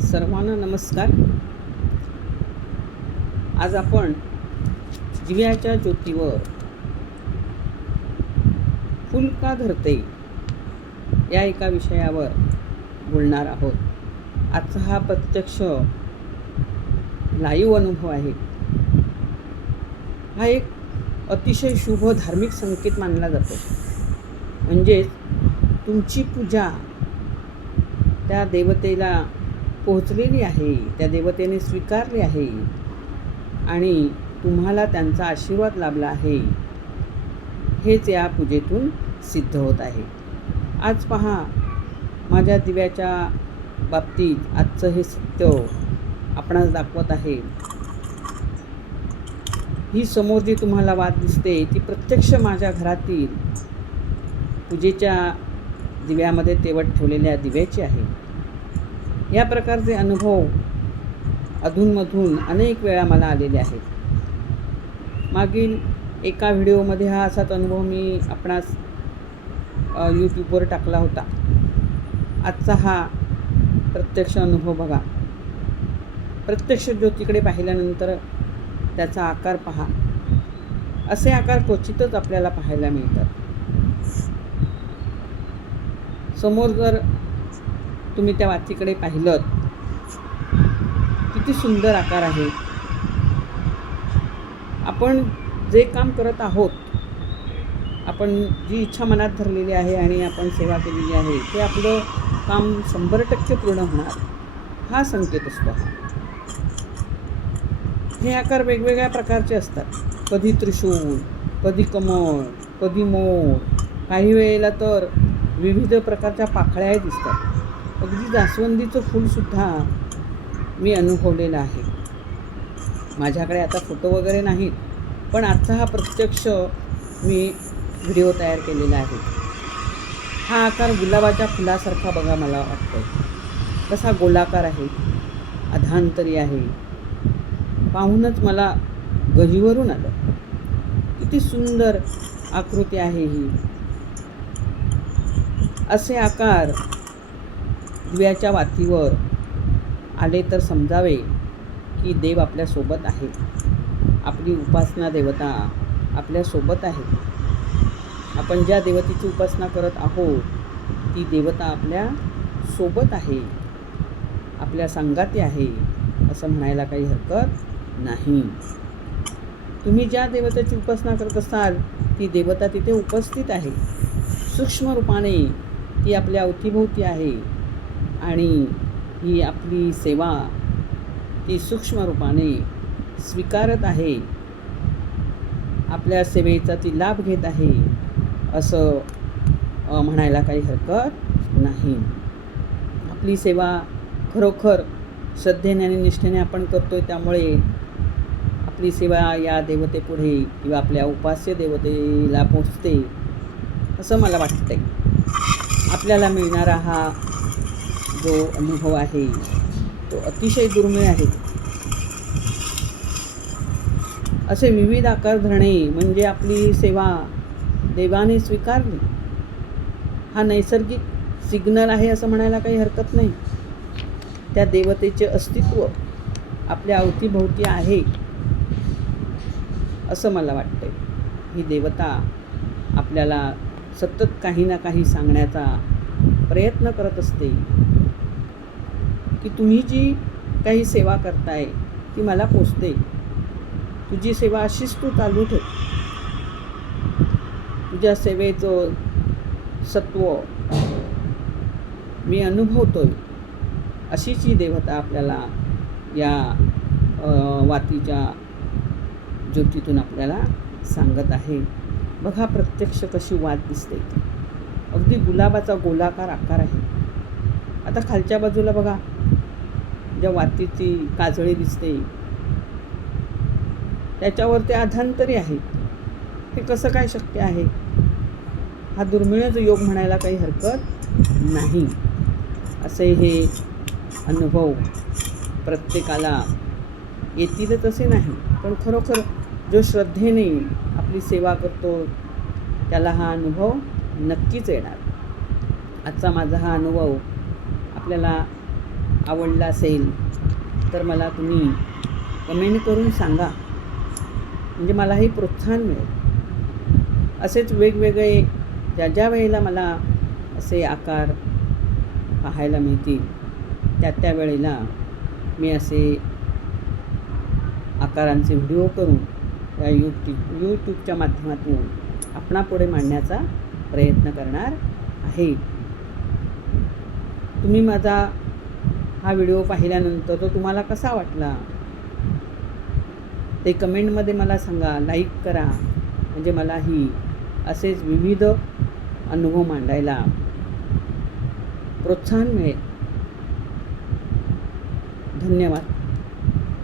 सर्वांना नमस्कार. आज आपण दिव्याच्या ज्योतीवर फूल का धरते या एका विषयावर बोलणार आहोत. आजचा हा प्रत्यक्ष लाईव्ह अनुभव आहे. हा एक अतिशय शुभ धार्मिक संकेत मानला जातो. म्हणजेच तुमची पूजा त्या देवतेला पोहोचलेली आहे, त्या देवतेने स्वीकारली आहे आणि तुम्हाला त्यांचा आशीर्वाद लाभला आहे, हेच या पूजेतून सिद्ध होत आहे. आज पहा, माझ्या दिव्याच्या बाबतीत आजचं हे सत्य आपणास दाखवत आहे. ही समोर जी तुम्हाला वात दिसते ती प्रत्यक्ष माझ्या घरातील पूजेच्या दिव्यामध्ये तेवत ठेवलेल्या दिव्याची आहे. या प्रकारचे अनुभव अधूनमधून अनेक वेळा मला आलेले आहेत. मागील एका व्हिडिओमध्ये हा असाच अनुभव मी आपणास यूट्यूबवर टाकला होता. आजचा हा प्रत्यक्ष अनुभव बघा. प्रत्यक्ष ज्योतीकडे पाहिल्यानंतर त्याचा आकार पहा. असे आकार क्वचितच आपल्याला पाहायला मिळतात. समोर जर तुम्ही त्या वातीकडे पाहिलं, किती सुंदर आकार आहे. आपण जे काम करत आहोत, आपण जी इच्छा मनात धरलेली आहे आणि आपण सेवा केलेली आहे, ते आपलं काम 100% पूर्ण होणार हा संकेत असतो. हे आकार वेगवेगळ्या प्रकारचे असतात. कधी त्रिशूल, कधी कमळ, कधी मोर, काही वेळेला तर विविध प्रकारच्या पाकळ्याही दिसतात. अगदी जास्वंदीचं फूलसुद्धा मी अनुभवलेलं आहे. माझ्याकडे आता फोटो वगैरे नाहीत, पण आजचा हा प्रत्यक्ष मी व्हिडिओ तयार केलेला आहे. हा आकार गुलाबाच्या फुलासारखा बघा मला वाटतो. कसा गोलाकार आहे, अधांतरी आहे. पाहूनच मला गहिवरून आलं. किती सुंदर आकृती आहे ही. असे आकार दिव्याच्या वातीवर आले तर समजावे की देव आपल्यासोबत आहे. आपली उपासना देवता आपल्यासोबत आहे. आपण ज्या देवतेची उपासना करत आहोत ती देवता आपल्या सोबत आहे, आपल्या संगाती आहे, असं म्हणायला काही हरकत नाही. तुम्ही ज्या देवतेची उपासना करत असाल ती देवता तिथे उपस्थित आहे. सूक्ष्म रूपाने ती आपल्या अवतीभोवती आहे आणि ही आपली सेवा ती सूक्ष्म रूपाने स्वीकारत आहे. आपल्या सेवेचा ती लाभ घेत आहे असं म्हणायला काही हरकत नाही. आपली सेवा खरोखर श्रद्धेने आणि निष्ठेने आपण करतोय, त्यामुळे आपली सेवा या देवतेपुढे किंवा आपल्या उपास्य देवतेला पोचते असं मला वाटतंय. आपल्याला मिळणारा हा जो अनुभव आहे तो अतिशय दुर्मिळ आहे. असे विविध आकार धरणे म्हणजे आपली सेवा देवाने स्वीकारली. हा नैसर्गिक सिग्नल आहे असं म्हणायला काही हरकत नाही. त्या देवतेचे अस्तित्व आपल्या अवतीभोवती आहे असं मला वाटतंय. ही देवता आपल्याला सतत काही ना काही सांगण्याचा प्रयत्न करत असते की तुम्ही जी काही सेवा करताय ती मला पोचते. तुझी सेवा अशीच तू चालू ठेव. तुझ्या सेवेचं सत्व मी अनुभवतोय. अशीच ही देवता आपल्याला या वातीच्या ज्योतीतून आपल्याला सांगत आहे. बघा प्रत्यक्ष कशी वात दिसते. अगदी गुलाबाचा गोलाकार आकार आहे. आता खालच्या बाजूला बघा, ज्या वातीची काजळी दिसते त्याच्यावर ते अधांतरी आहे. हे कसं काय शक्य आहे? हा दुर्मिळच योग म्हणायला काही हरकत नाही. असे हे अनुभव प्रत्येकाला येतीलच असे नाही, पण खरोखर जो श्रद्धेने आपली सेवा करतो त्याला हा अनुभव नक्कीच येणार. आजचा माझा हा अनुभव आपल्याला आवडला असेल तर मला तुम्ही कमेंट करून सांगा, म्हणजे मलाही प्रोत्साहन मिळेल. असेच वेगवेगळे ज्या वेळेला मला असे आकार पाहायला मिळतील त्या वेळेला मी असे आकारांचे व्हिडिओ करून या यूट्यूबच्या माध्यमातून आपणापुढे मांडण्याचा प्रयत्न करणार आहे. तुम्ही माझा हा व्हिडिओ पाहिल्यानंतर तो तुम्हाला कसा वाटला ते कमेंटमध्ये मला सांगा, लाईक करा, म्हणजे मलाही असेच विविध अनुभव मांडायला प्रोत्साहन मिळेल. धन्यवाद.